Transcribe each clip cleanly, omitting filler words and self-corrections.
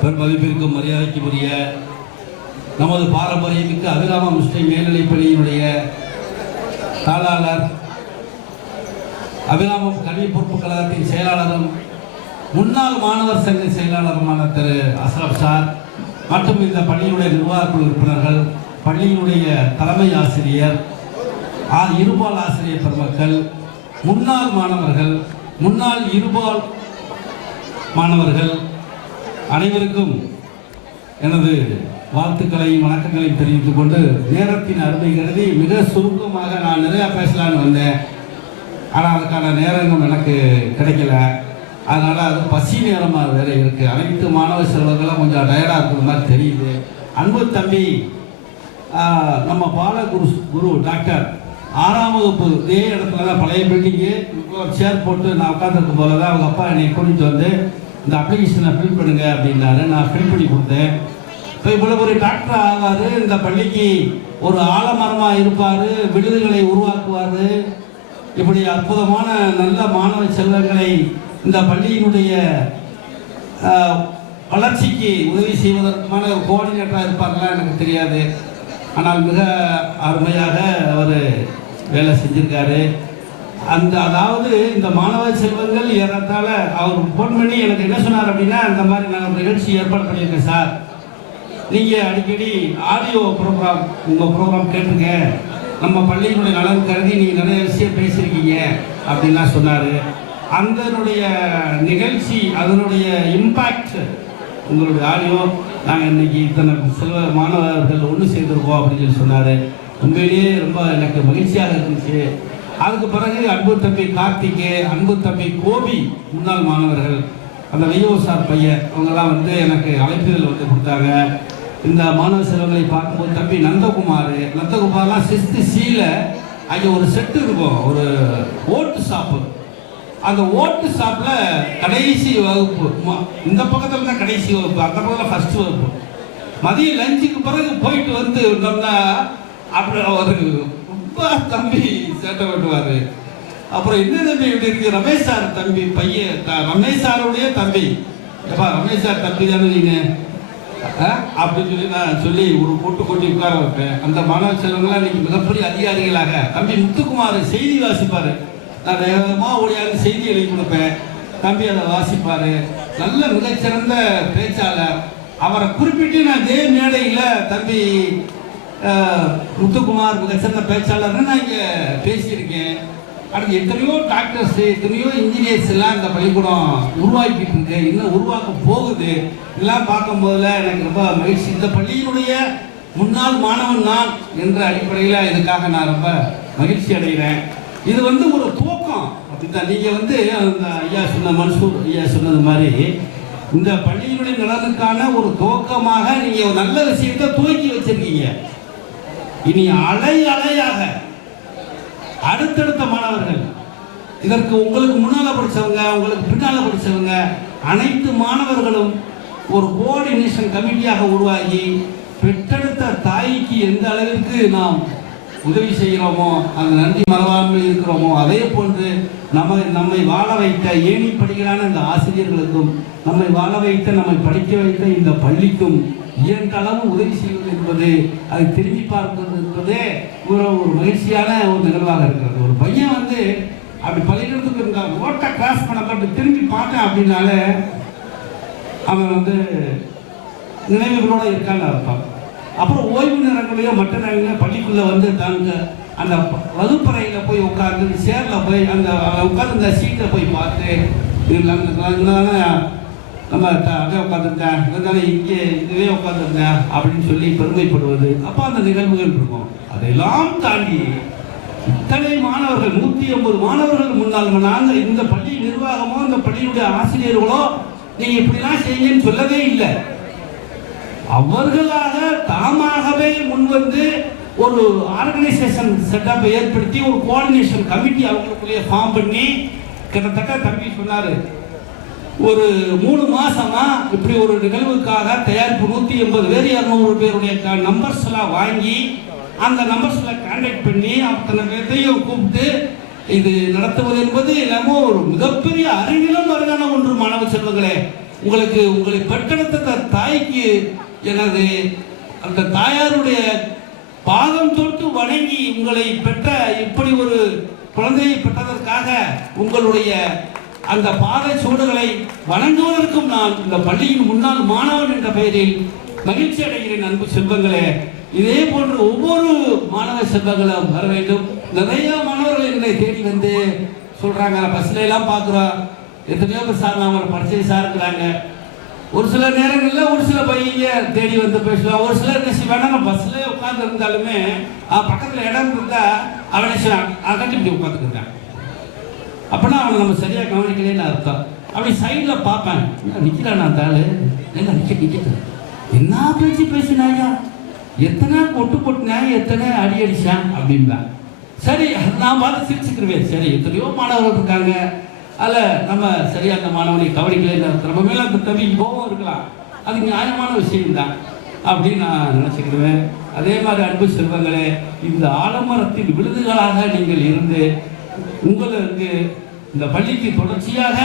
பெருமதிப்பிற்கும் மரியாதைக்குரிய நமது பாரம்பரியமிக்க அபிராம முஸ்லிம் மேல்நிலைப்பள்ளியினுடைய தாளாளர், அபிராமம் கல்வி பொறுப்பு கழகத்தின் செயலாளரும் முன்னாள் மாணவர் சங்க செயலாளருமான திரு அஸ்ரப் சார் மற்றும் இந்த பள்ளியினுடைய நிர்வாகக்குழு உறுப்பினர்கள், பள்ளியினுடைய தலைமை ஆசிரியர், இருபால் ஆசிரியர் பெருமக்கள், முன்னாள் மாணவர்கள், முன்னாள் இருபால் மாணவர்கள் அனைவருக்கும் எனது வாழ்த்துக்களையும் வணக்கங்களையும் தெரிவித்துக் கொண்டு, நேரத்தின் அருமை கருதி மிக சுருக்கமாக நான் நிறையா பேசலான்னு வந்தேன். ஆனால் அதுக்கான நேரங்கள் எனக்கு கிடைக்கல. அதனால் அது பசி நேரமாக வேறு இருக்குது. அனைத்து மாணவ செல்வங்களும் கொஞ்சம் டயர்டாக இருக்கிற மாதிரி தெரியுது. அன்பு தம்பி நம்ம குரு டாக்டர் 6ஆம் வகுப்பு இதே இடத்துல தான், பழைய பில்டிங்கு, சேர் போட்டு நான் உட்காந்துருக்கும் போல தான் அவங்க அப்பா என்னை கூட்டிகிட்டு வந்து இந்த அப்ளிகேஷனை ஃபில் பண்ணுங்க அப்படின்னாரு. நான் ஃபில் பண்ணி கொடுத்தேன். இப்போ இவ்வளோ ஒரு டாக்டர் ஆவார், இந்த பள்ளிக்கு ஒரு ஆலமரமாக இருப்பார், விடுதிகளை உருவாக்குவார், இப்படி அற்புதமான நல்ல மாணவ செல்வங்களை இந்த பள்ளியினுடைய வளர்ச்சிக்கு உதவி செய்வதற்கான ஒரு கோஆர்டினேட்டராக இருப்பாங்களா எனக்கு தெரியாது. ஆனால் மிக அருமையாக அவர் வேலை செஞ்சுருக்காரு. அதாவது இந்த மாணவ செல்வங்கள் ஏறத்தாழ அவர் ஃபோன் பண்ணி எனக்கு என்ன சொன்னார் அப்படின்னா, இந்த மாதிரி நாங்கள் நிகழ்ச்சி ஏற்பாடு பண்ணியிருக்கேன் சார், நீங்கள் அடிக்கடி ஆடியோ ப்ரோக்ராம் உங்கள் ப்ரோக்ராம் கேட்டுங்க, நம்ம பள்ளியினுடைய நலன் கருதி நீங்கள் நிறைய விஷயம் பேசியிருக்கீங்க அப்படின்லாம் சொன்னார். அதனுடைய நிகழ்ச்சி, அதனுடைய இம்பேக்ட், உங்களுடைய ஆடியோ நாங்கள் இன்றைக்கி இத்தனை செல்வ மாணவர்கள் ஒன்று சேர்ந்துருக்கோம் அப்படின்னு சொல்லி சொன்னார். உண்மையிலேயே ரொம்ப எனக்கு மகிழ்ச்சியாக இருந்துச்சு. அதுக்கு பிறகு அன்பு தம்பி கார்த்திகே, அன்பு தம்பி கோபி, முன்னாள் மாணவர்கள், அந்த வையோசார் பையன், அவங்கெல்லாம் வந்து எனக்கு அழைப்புகள் வந்து கொடுத்தாங்க. இந்த மாணவ செல்வங்களை பார்க்கும்போது தம்பி நந்தகுமார்லாம் 6th C அங்கே ஒரு செட்டு இருக்கும், ஒரு ஓட்டு ஷாப்பு. அந்த ஓட்டு ஷாப்பில் கடைசி வகுப்பு, இந்த பக்கத்தில் தான் கடைசி வகுப்பு, அந்த பக்கத்தில் ஃபர்ஸ்ட் வகுப்பு. மதியம் லஞ்சுக்கு பிறகு போயிட்டு வந்து இருந்தோம்னா அப்படி ஒரு ரொம்ப தம்பி சேட்டை விட்டுவார். அப்புறம் என்ன தம்பி இப்படி இருக்கு, ரமேஷ் சார் தம்பி பையன், ரமேஷ் சாருடைய தம்பி, எப்பா ரமேஷ் சார் தம்பி தானே நீங்கள் அப்படின்னு சொல்லி நான் சொல்லி ஒரு போட்டு கொட்டி உட்கார வைப்பேன். அந்த மாணவ செல்வங்களாம் இன்னைக்கு மிகப்பெரிய அதிகாரிகளாக. தம்பி முத்துக்குமார் செய்தி வாசிப்பார், நான் வேகமாக ஓடியாரு செய்தி எழுதி கொடுப்பேன், தம்பி அதை வாசிப்பார். நல்ல மிகச்சிறந்த பேச்சாளர். அவரை குறிப்பிட்டு நான் இதே மேடையில் தம்பி முத்துக்குமார் மிகச்சிறந்த பேச்சாளர்னு நான் இங்கே பேசியிருக்கேன். அடுத்து எத்தனையோ டாக்டர்ஸ், எத்தனையோ இன்ஜினியர்ஸ் எல்லாம் இந்த பள்ளிக்கூடம் உருவாக்கிட்டு இருக்கு, இன்னும் உருவாக்க போகுது. இதெல்லாம் பார்க்கும்போதுல எனக்கு ரொம்ப மகிழ்ச்சி. இந்த பள்ளியினுடைய முன்னாள் மாணவன் நான் என்ற அடிப்படையில் இதுக்காக நான் ரொம்ப மகிழ்ச்சி அடைகிறேன். இது வந்து ஒரு துவக்கம் அப்படித்தான். நீங்கள் வந்து அந்த ஐயா மன்சூர் ஐயா சொன்னது மாதிரி இந்த பள்ளியினுடைய நலனுக்கான ஒரு துவக்கமாக நீங்கள் ஒரு நல்ல விஷயத்தை துவக்கி வச்சிருக்கீங்க. இனி அலையாக அடுத்தடுத்த மாணவர்கள், இதற்கு உங்களுக்கு முன்னால் படித்தவங்க, உங்களுக்கு பின்னால் படித்தவங்க, அனைத்து மாணவர்களும் ஒரு கோஆர்டினேஷன் கமிட்டியாக உருவாகி பெற்றெடுத்த தாய்க்கு எந்த அளவிற்கு நாம் உதவி செய்கிறோமோ, அந்த நன்றி மறவாமை இருக்கிறோமோ, அதே போன்று நம்மை வாழ வைத்த ஏணிப்படிகளான இந்த ஆசிரியர்களுக்கும், நம்மை வாழ வைத்த, நம்மை படிக்க வைத்த இந்த பள்ளிக்கும் இயன்றளவு உதவி செய்வது என்பது, அதை திரும்பி பார்ப்பது என்பதே ஒரு மகிழ்ச்சியான ஒரு நிகழ்வாக இருக்கிறது. ஒரு பையன் வந்து அப்படி பள்ளிக்கூடத்துக்கு இருந்தால் ரோட்டை கிராஸ் பண்ணப்பட்டு திரும்பி பார்த்தேன் அப்படின்னாலே அவன் வந்து நினைவுகளோடு இருக்கான்னு அர்த்தம். அப்புறம் ஓய்வு நேரங்களையோ மற்ற நேரங்களையோ பள்ளிக்குள்ளே வந்து தாங்க அந்த வகுப்பறையில் போய் உட்காந்து சேரில் போய் அந்த உட்காந்து இந்த சீட்டை போய் பார்த்து நம்ம அப்படியே உட்காந்துருக்கேன், இருந்தாலே இங்கே இதுவே உட்காந்துருந்தேன் அப்படின்னு சொல்லி பெருமைப்படுவது. அப்போ அந்த நிகழ்வுகள் இருக்கும். அதையெல்லாம் தாண்டி இத்தனை மாணவர்கள், 180 மாணவர்கள் முன்னால் நாங்கள் இந்த பள்ளி நிர்வாகமோ இந்த பள்ளியுடைய ஆசிரியர்களோ நீங்கள் இப்படிலாம் செய்யுங்கன்னு சொல்லவே இல்லை. அவர்களாக தாமாகவே முன்வந்து ஒரு ஆர்கனைசேஷன் செட்டப்பை ஏற்படுத்தி ஒரு கோஆர்டினேஷன் கமிட்டி அவங்களுக்குள்ளேயே ஃபார்ம் பண்ணி, கிட்டத்தட்ட தம்பி சொன்னார், ஒரு 3 மாசமா இப்படி ஒரு நிகழ்வுக்காக தயாரிப்பு 180 பேர் 200 பேருடைய நம்பர்ஸ் எல்லாம் வாங்கி அந்த நம்பர்ஸ்ல கான்டாக்ட் பண்ணி அத்தனை பேர்த்தையும் கூப்பிட்டு இது நடத்துவது என்பது என்னமோ ஒரு மிகப்பெரிய அறிவிலும் அருகான ஒன்று மாணவ செல்வங்களே. உங்களை பெற்றெடுத்த தாய்க்கு எனது அந்த தாயாருடைய பாதம் தொட்டு வணங்கி உங்களை பெற்ற இப்படி ஒரு குழந்தையை பெற்றதற்காக உங்களுடைய அந்த பாத சூடுகளை வணங்குவதற்கும் நான் இந்த பள்ளியின் முன்னாள் மாணவன் என்ற பெயரில் மகிழ்ச்சி அடைகிறேன். அன்பு செல்வங்களே, இதே போன்று ஒவ்வொரு மாணவ செல்வங்களும் வர வேண்டும். நிறைய மாணவர்கள் என்னை தேடி வந்து சொல்றாங்க, பஸ்ல எல்லாம் பார்க்குறோம், எத்தனையோ பேர் சார் நான் படிச்சது சார் இருக்கிறாங்க. ஒரு சில நேரங்களில் ஒரு சில பையங்க தேடி வந்து பேசுவான். ஒரு சிலர் என்ன செய்வாங்க, பஸ்ல உட்கார்ந்து இருந்தாலுமே பக்கத்தில் இடம் இருந்தா அவனை கட்டி இப்படி உட்காந்துருக்கான். அப்படின்னா அவனை நம்ம சரியாக கவனிக்கலன்னு அர்த்தம். அப்படி சைடில் பார்ப்பேன், நிற்கிறான் அந்த ஆளு, என்ன நிற்கிது, என்ன பேச்சு பேசினாயா, எத்தனை கொட்டு கொட்டினாங்க, எத்தனை அடி அடிச்சான் அப்படின்பான். சரி, நான் பார்த்து சிரிச்சுக்கிருவேன். சரி, எத்தனையோ மாணவர்கள் இருக்காங்க, அதில் நம்ம சரியாக அந்த மாணவனை கவனிக்கல, நம்ம மேலே அந்த தம்பி கோபம் இருக்கலாம், அது நியாயமான விஷயம்தான் அப்படின்னு நான் நினச்சிக்கிடுவேன். அதே மாதிரி அன்பு செல்வங்களே, இந்த ஆலமரத்தின் விருதுகளாக நீங்கள் இருந்து உங்களுக்கு இந்த பள்ளிக்கு தொடர்ச்சியாக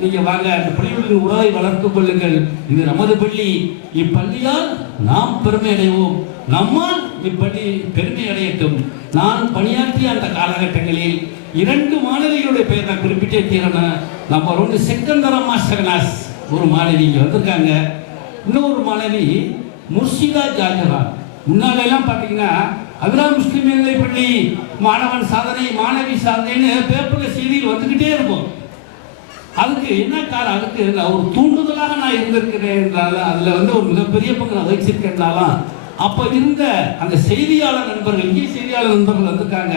நீங்கள் வாங்க, அந்த பள்ளிகளின் உறவை வளர்த்துக் கொள்ளுங்கள். இது நமது பள்ளி, இப்பள்ளியால் நாம் பெருமை அடைவோம், நம்மால் இப்பள்ளி பெருமை அடையட்டும். நான் பணியாற்றிய அந்த காலகட்டங்களில் 2 மாணவிகளுடைய பெயர் நான் குறிப்பிட்டே தீரணும். நம்ம 2 செகந்தரம்மா ஷகனாஸ் ஒரு மாணவி இங்கே வந்திருக்காங்க, இன்னொரு மாணவி முர்ஷிதா ஜாஜரா. முன்னாலெல்லாம் பார்த்தீங்கன்னா அபிராம் முஸ்லிம் மேல்நிலை பள்ளி மாணவன் சாதனை, மாணவி சாதனைன்னு பேப்பரில் செய்தியில் வந்துக்கிட்டே இருக்கும். அதுக்கு என்ன காரணம், அதுக்கு ஒரு தூண்டுதலாக நான் இருந்திருக்கிறேன் என்றாலும், அதில் வந்து ஒரு மிகப்பெரிய பங்கு நான் வகிச்சிருக்கேன்னாலும், அப்போ இருந்த அந்த செய்தியாளர் நண்பர்கள், இங்கே செய்தியாளர் நண்பர்கள் வந்திருக்காங்க.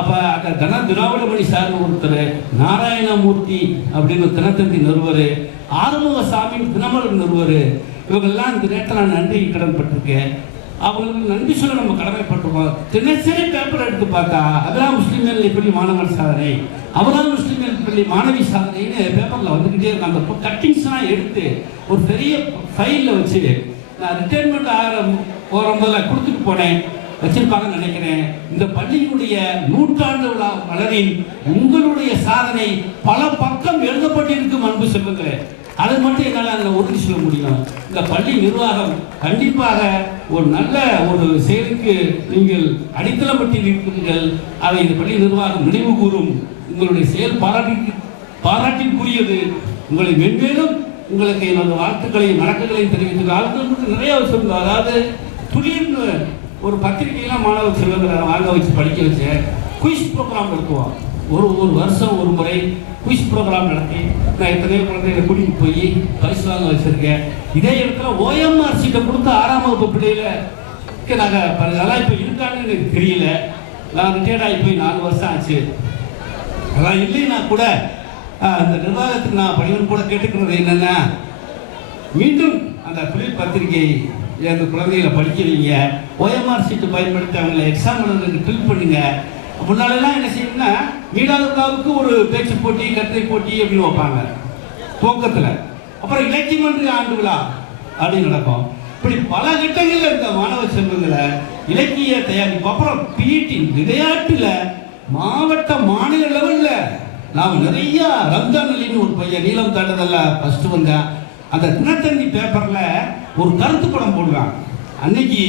அப்போ அந்த திராவிட மணி சார்ந்த ஒருத்தர், நாராயணமூர்த்தி அப்படின்னு ஒரு தினத்தந்தி நிறுவர், ஆறுமுகசாமி தினமலர் நிறுவர், இவங்கெல்லாம் இந்த நேரத்தில் நான் நன்றி கடன்பட்டிருக்கேன். அவங்களுக்கு நன்றி சொல்ல நம்ம கடமைப்பட்டிருக்கோம். தினசரி பேப்பர் எடுத்து பார்த்தா அபிராம் முஸ்லிம் மேல்நிலை பள்ளி மாணவர் சாதனை, அபிராம் முஸ்லிம் மேல்நிலை பள்ளி மாணவி சாதனைன்னு பேப்பரில் வந்துக்கிட்டே இருக்கும். அந்த கட்டிங்ஸ்லாம் எடுத்து ஒரு பெரிய ஃபைலில் வச்சு நான் ரிட்டைர்மெண்ட் போகும்போது கொடுத்துட்டு போனேன், வச்சிருப்பாங்கன்னு நினைக்கிறேன். இந்த பள்ளியினுடைய 100ஆண்டு விழா மலரில் உங்களுடைய சாதனை பல பக்கம் எழுதப்பட்டிருக்கும். அன்பு செல்வங்களே, அதை மட்டும் என்னால் அதில் உறுதி சொல்ல முடியும். இந்த பள்ளி நிர்வாகம் கண்டிப்பாக ஒரு நல்ல ஒரு செயலுக்கு நீங்கள் அடித்தளப்பட்டு இருக்கிறீர்கள். அதை இந்த பள்ளி நிர்வாகம் நினைவு கூறும். உங்களுடைய செயல் பாராட்டிற்குரியது. உங்களை மென்மேலும் உங்களுக்கு என்னோட வாழ்த்துக்களையும் வணக்கங்களையும் தெரிவித்து ஆளுநருக்கு நிறைய சொல்லுங்கள். அதாவது துளிர்னு ஒரு பத்திரிகையெல்லாம் மாணவர் செல்வங்களை வாங்க வச்சு படிக்க வச்சேன். குயிஸ் ப்ரோக்ராம் நடத்துவோம். ஒரு வருஷம் ஒரு முறை குயிஸ் ப்ரோக்ராம் நடத்தி நான் எத்தனையோ குழந்தைகளை கூட்டிகிட்டு போய் பரிசு வாங்க வச்சுருக்கேன். இதே இடத்துல OMR சீட்டை கொடுத்து 6ஆம் வகுப்பு பிள்ளைகளை நாங்கள் அதெல்லாம் இப்போ இருக்கான்னு எனக்கு தெரியல. நான் ரிட்டையர்ட் ஆகி போய் 4 வருஷம் ஆச்சு. அதெல்லாம் இல்லைன்னா கூட அந்த நிர்வாகத்துக்கு நான் பணிவன் கூட கேட்டுக்கிறது என்னென்னா, மீண்டும் அந்த தொழில் பத்திரிகை அந்த குழந்தைகளை படிக்க வைங்க, OMR சீட்டு பயன்படுத்தி அவங்களை எக்ஸாம் எழுதுறதுக்கு ட்ரில் பண்ணுங்க. முன்னாலெல்லாம் என்ன செய்யணும்னா, மீனாளுக்காவுக்கு ஒரு பேச்சு போட்டி, கட்டுரை போட்டி அப்படின்னு வைப்பாங்க துவக்கத்தில். அப்புறம் இலக்கியமன்ற ஆண்டு விழா அப்படின்னு நடக்கும். இப்படி பல கட்டங்களில் இந்த மாணவ செல்வங்களை இலக்கிய தயாரிப்பு, அப்புறம் பிடி விளையாட்டில் மாவட்ட மாநில லெவலில் நாம் நிறைய ரம்ஜான் அலின்னு ஒரு பையன் நீளம் தாண்டதில் ஃபஸ்ட்டு வந்தேன். அந்த தினத்தந்தி பேப்பரில் ஒரு கருத்து படம் போடுவாங்க. அன்னைக்கு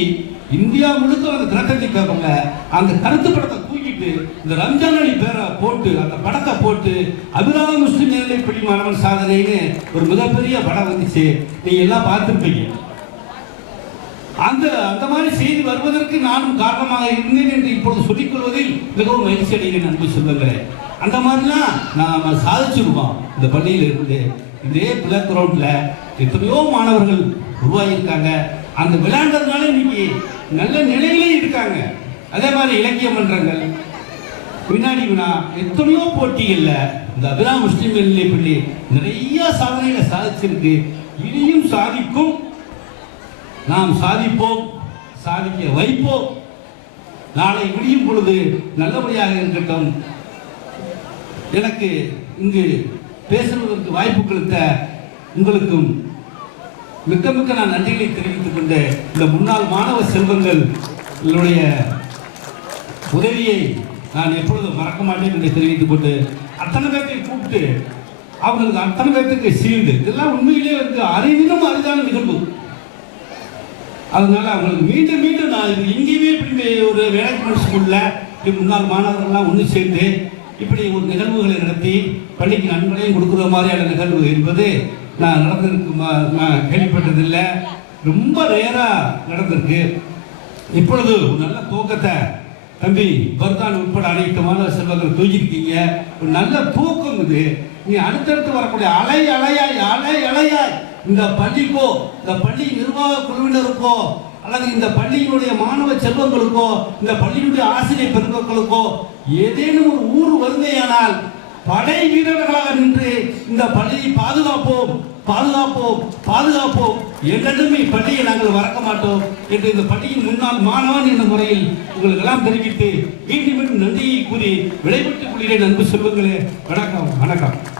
இந்தியா முழுக்க அந்த தினத்தந்தி பேப்பரில் அந்த கருத்து படத்தை தூக்கிட்டு இந்த ரம்ஜான் அலி பேரை போட்டு அந்த படத்தை போட்டு அபிராம் முஸ்லிம் மேல்நிலை பள்ளி மாணவன் சாதனைன்னு ஒரு மிகப்பெரிய படம் வந்துச்சு. நீங்கள் எல்லாம் பார்த்துருப்பீங்க. அந்த மாதிரி செய்தி வருவதற்கு நானும் காரணமாக இருந்தேன் என்று இப்பொழுது சொல்லிக்கொள்வதில் மிகவும் மகிழ்ச்சி அடைகிறேன். அன்பு சொல்லுங்களே, அந்த மாதிரிலாம் நாம் சாதிச்சிருக்கோம். இந்த பள்ளியில் இருந்து இதே பிளாக் கிரவுண்டில் எத்தனையோ மாணவர்கள் உருவாகியிருக்காங்க. அந்த விளையாண்டதுனால இன்னைக்கு நல்ல நிலையிலே இருக்காங்க. அதே மாதிரி இலக்கிய மன்றங்கள், வினாடி வினா, எத்தனையோ போட்டிகளில் இந்த அபிராம் முஸ்லிம் மேல்நிலை பள்ளி நிறைய சாதனைகளை சாதிச்சிருக்கு. இனியும் சாதிக்கும். நாம் சாதிப்போம், சாதிக்க வைப்போம். நாளை விடியும் பொழுது நல்லபடியாக இருக்கட்டும். எனக்கு இங்கு பேசுவதற்கு வாய்ப்பு கொடுத்த உங்களுக்கும் மிக்க மிக்க நான் நன்றிகளை தெரிவித்துக் கொண்டு, இந்த முன்னாள் மாணவ செல்வங்களுடைய உதவியை நான் எப்பொழுதும் மறக்க மாட்டேன் என்று தெரிவித்துக் கொண்டு, அத்தனை பேர்த்தையும் கூப்பிட்டு அவங்களுக்கு அத்தனை பேர்த்துக்கு சீல்டு. இதெல்லாம் உண்மையிலே வந்து அரிதிலும் அரிதான நிகழ்வு. அதனால அவங்களுக்கு மீண்டும் மீண்டும் நான் இது எங்கேயுமே இப்படி ஒரு வேலைக்கு ஸ்கூலில் முன்னாள் மாணவர்கள்லாம் ஒன்று சேர்ந்து இப்படி ஒரு நிகழ்வுகளை நடத்தி பள்ளிக்கு நன்கொடையும் கொடுக்குற மாதிரியான நிகழ்வு என்பது நான் நடந்திருக்கு நான் கேள்விப்பட்டதில்லை. ரொம்ப ரேராக நடந்திருக்கு. இப்பொழுது ஒரு நல்ல தூக்கத்தை தம்பி பர்தான் உட்பட அனைத்து மாணவ செல்வங்கள் தூக்கியிருக்கீங்க. ஒரு நல்ல தூக்கம் இது. நீ அடுத்தடுத்து வரக்கூடிய அலை அலையாய் இந்த பள்ளிக்கோ, இந்த பள்ளி நிர்வாக குழுவினருக்கோ, அல்லது இந்த பள்ளியினுடைய மாணவ செல்வங்களுக்கோ, இந்த பள்ளியினுடைய ஆசிரியர் பெருமக்களுக்கோ ஏதேனும் ஒரு ஊர் வருமையானால் படை வீரர்களாக நின்று இந்த பள்ளியை பாதுகாப்போம் என்றும் இப்பள்ளியை நாங்கள் மறக்க மாட்டோம் என்று இந்த பள்ளியின் முன்னாள் மாணவன் என்ற முறையில் உங்களுக்கு எல்லாம் தெரிவித்து மீண்டும் நன்றியை கூறி விடைபெற்றுக் கொள்கிறேன். அன்பு செல்வங்களே, வணக்கம்.